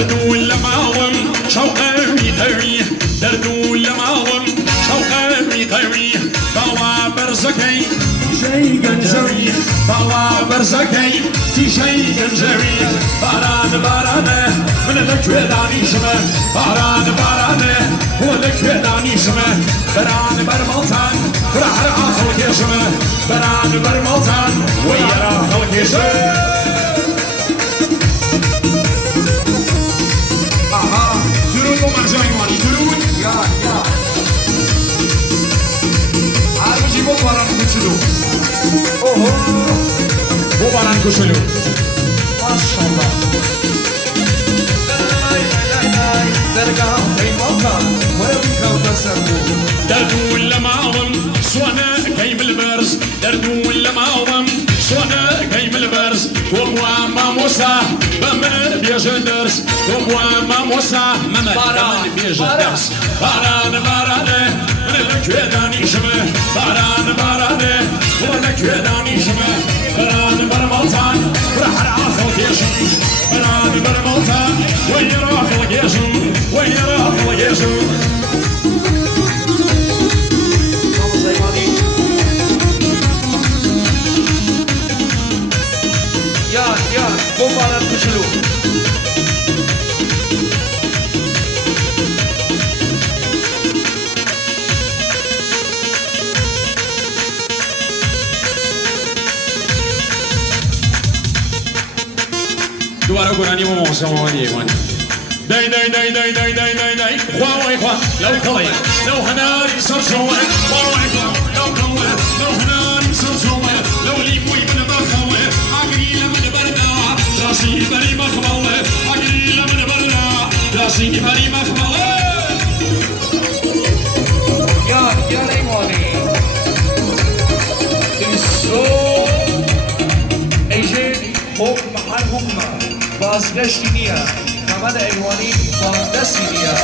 دردو لماوم شوقه میتوی دردو لماوم شوقه میتوی باوا برزکی تیشی گنجوی باوا برزکی تیشی گنجوی باران بارانه من لکوی دانیشمه باران بارانه و لکوی دانیشمه بران برمالتان برهر آخل کشمه بران برمالتان و یر آخل کشمه درود و مرجع ایمانی درود یا عروجی با باران کچلو اوه با باران کچلو ماشاءالله درگاه ایمانتان ورم کسبو دردو لماوم سوانا كيم البرز دردو لماوم سوانا كيم البرز وموا ماموسا بمن بيجا درس وموا ماموسا بمن بيجا درس باران بارانه من الكويداني شمه باران بارانه من الكويداني شمه باران برمالتان برحر عاخل كيشم باران برمالتان وين راخل كيشم وين راخل كيشم یا باران کچلو دوباره گرانی و موسیقی ایوانی دای دای دای دای دای دای دای دای خواهی خواه لو کلی لو هناری سر شوه خواهی خواه لو کلی لو هناری سر شوه لو لیموی من بخوه اگریل من بردا راسی بری مخمله اگریل من بردا راسی بری مخمله یا ایمانی ایسو ایجین حکم هر حکم بازگشتی نیا محمد ایوانی باندستی نیا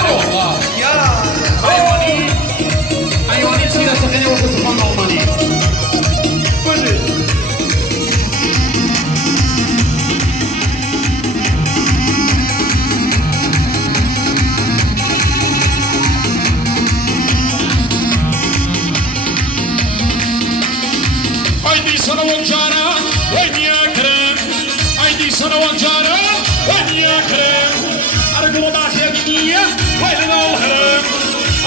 اره والله یا ایوانی سیده سخنی و خصفان آلمانی بله Haydi sana oncara, oynuya krem. Haydi sana oncara, oynuya krem. Arıgılı bahçeye gidiyor, oynadı al krem.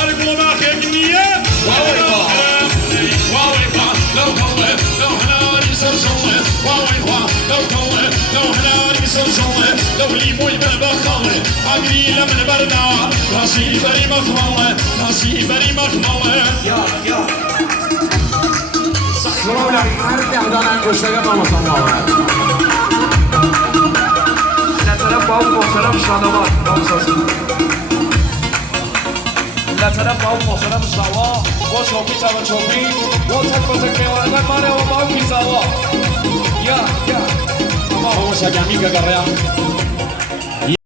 Arıgılı bahçeye gidiyor, oynadı al krem. Vavayfa, lav kalle, lav hanari sarsalle. Vavayfa, lav kalle, lav hanari sarsalle. Lav limuy ben bakalle, agriyle men berda. Rasi beri makmalle, rasi beri makmalle. یا Sırayla her yerden gösteren olmasam lazım. نه طرف با اون محترم شاداباد بامسازی نه طرف با اون محترم زوا با چوبی تا با چوبی با تک با تک میوانه منه و با اون زوا یا Vamos a que amiga Garrea.